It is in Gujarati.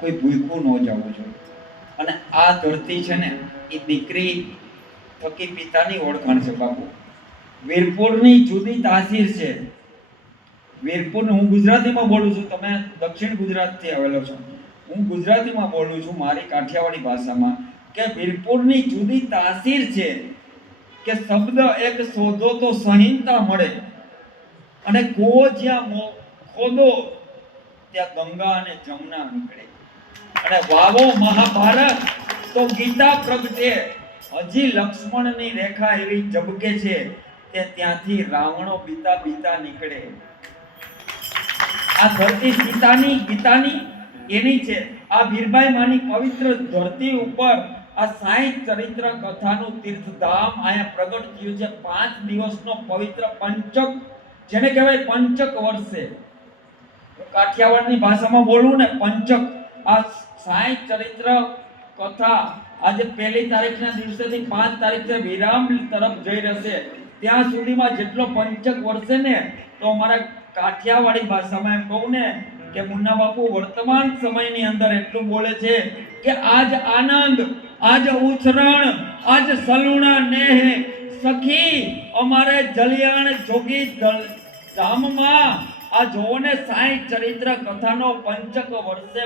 કોઈ ભૂખું ન જવું જોઈએ. અને આ ધરતી છે ને એ દીકરી થકી પિતાની ઓળખાણ છે બાપુ. વીરપુરની જુદી તાસીર છે. વીરપુર, હું ગુજરાતીમાં બોલું છું, તમે દક્ષિણ ગુજરાતથી આવેલો છો, હું ગુજરાતીમાં બોલું છું મારી કાઠિયાવાડી ભાષામાં, કે વીરપુરની જુદી તાસીર છે કે શબ્દ એક શોધો તો સંહિતા મળે, અને કૂવો જ્યાં ખોદો ત્યાં ગંગા અને જમુના નીકળે, અને વાવો મહાભારત તો ગીતા પ્રગટે. હજી લક્ષ્મણની રેખા એવી ઝબકે છે કે ત્યાંથી રાવણો બીતા બીતા નીકળે. આ ધરતી સીતાની ગીતાની એની છે. આ વીરબાઈ માની પવિત્ર ધરતી ઉપર આ 60 ચરિત્ર કથાનું તીર્થધામ અહીંયા પ્રગટ થયું છે. 5 દિવસનો પવિત્ર પંચક, જેને કહેવાય પંચક વર્ષે, કાઠિયાવાડની ભાષામાં બોલું ને, પંચક. આ 60 ચરિત્ર કથા આજે 1 તારીખના દિવસેથી 5 તારીખે વિરામ તરફ જઈ રહેશે. ત્યાં સુધીમાં જેટલો પંચક વર્ષે ને, તો અમારા કાઠિયાવાડી ભાષામાં એમ કહું ને કે મુન્ના બાપુ વર્તમાન સમયની અંદર એટલું બોલે છે કે આજ આનંદ, આજ ઉછરણ, આજ સલુણા નેહ સખી અમારે જલિયાણ જોગી ધામમાં. આ જોવો ને 60 ચરિત્ર કથાનો પંચક વર્ષે